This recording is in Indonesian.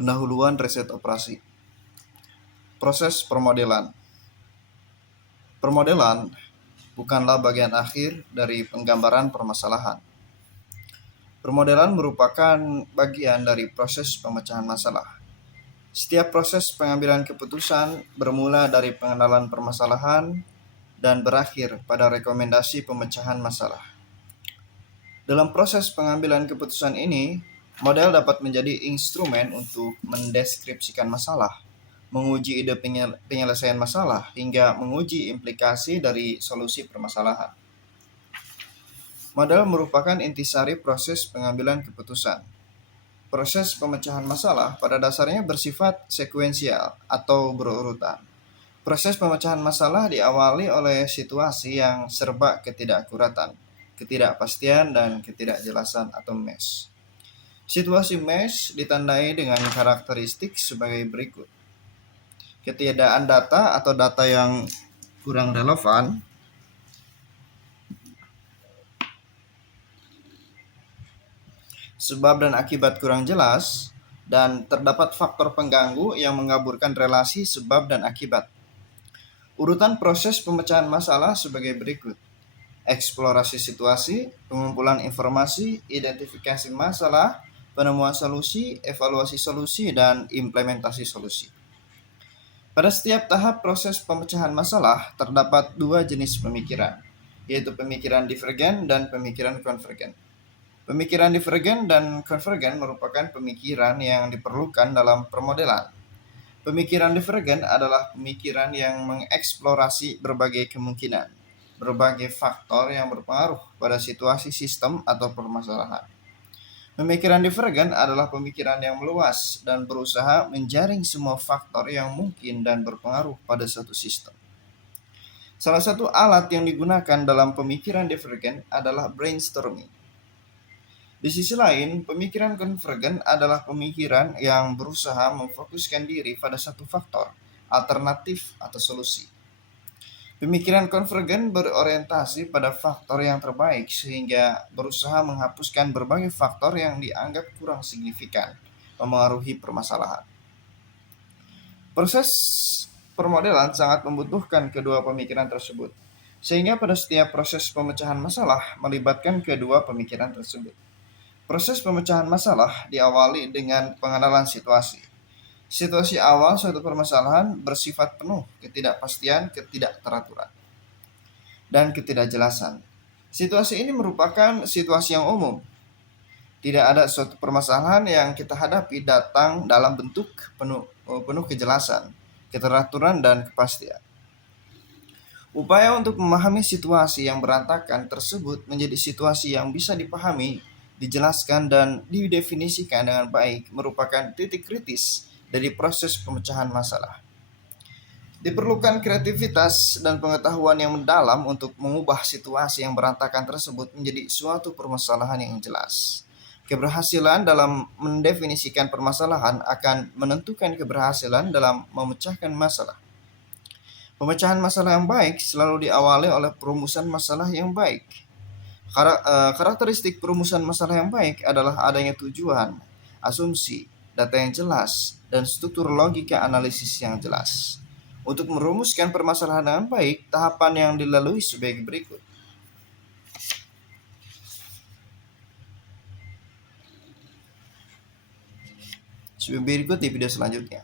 Pendahuluan riset operasi. Proses permodelan. Permodelan bukanlah bagian akhir dari penggambaran permasalahan. Permodelan merupakan bagian dari proses pemecahan masalah. Setiap proses pengambilan keputusan bermula dari pengenalan permasalahan dan berakhir pada rekomendasi pemecahan masalah. Dalam proses pengambilan keputusan ini, model dapat menjadi instrumen untuk mendeskripsikan masalah, menguji ide penyelesaian masalah, hingga menguji implikasi dari solusi permasalahan. Model merupakan intisari proses pengambilan keputusan. Proses pemecahan masalah pada dasarnya bersifat sekuensial atau berurutan. Proses pemecahan masalah diawali oleh situasi yang serba ketidakakuratan, ketidakpastian, dan ketidakjelasan atau mess. Situasi mess ditandai dengan karakteristik sebagai berikut. Ketiadaan data atau data yang kurang relevan, sebab dan akibat kurang jelas, dan terdapat faktor pengganggu yang mengaburkan relasi sebab dan akibat. Urutan proses pemecahan masalah sebagai berikut. Eksplorasi situasi, pengumpulan informasi, identifikasi masalah, penemuan solusi, evaluasi solusi, dan implementasi solusi. Pada setiap tahap proses pemecahan masalah, terdapat dua jenis pemikiran, yaitu pemikiran divergen dan pemikiran konvergen. Pemikiran divergen dan konvergen merupakan pemikiran yang diperlukan dalam permodelan. Pemikiran divergen adalah pemikiran yang mengeksplorasi berbagai kemungkinan, berbagai faktor yang berpengaruh pada situasi sistem atau permasalahan. Pemikiran divergen adalah pemikiran yang meluas dan berusaha menjaring semua faktor yang mungkin dan berpengaruh pada suatu sistem. Salah satu alat yang digunakan dalam pemikiran divergen adalah brainstorming. Di sisi lain, pemikiran konvergen adalah pemikiran yang berusaha memfokuskan diri pada satu faktor, alternatif, atau solusi. Pemikiran konvergen berorientasi pada faktor yang terbaik sehingga berusaha menghapuskan berbagai faktor yang dianggap kurang signifikan memengaruhi permasalahan. Proses permodelan sangat membutuhkan kedua pemikiran tersebut, sehingga pada setiap proses pemecahan masalah melibatkan kedua pemikiran tersebut. Proses pemecahan masalah diawali dengan pengenalan situasi. Situasi awal suatu permasalahan bersifat penuh ketidakpastian, ketidakteraturan, dan ketidakjelasan. Situasi ini merupakan situasi yang umum. Tidak ada suatu permasalahan yang kita hadapi datang dalam bentuk penuh kejelasan, keteraturan, dan kepastian. Upaya untuk memahami situasi yang berantakan tersebut menjadi situasi yang bisa dipahami, dijelaskan, dan didefinisikan dengan baik merupakan titik kritis dari proses pemecahan masalah. Diperlukan kreativitas dan pengetahuan yang mendalam untuk mengubah situasi yang berantakan tersebut menjadi suatu permasalahan yang jelas. Keberhasilan dalam mendefinisikan permasalahan akan menentukan keberhasilan dalam memecahkan masalah. Pemecahan masalah yang baik selalu diawali oleh perumusan masalah yang baik. Karakteristik perumusan masalah yang baik adalah adanya tujuan, asumsi, data yang jelas, dan struktur logika analisis yang jelas. Untuk merumuskan permasalahan dengan baik, tahapan yang dilalui sebagai berikut. Berikut di video selanjutnya.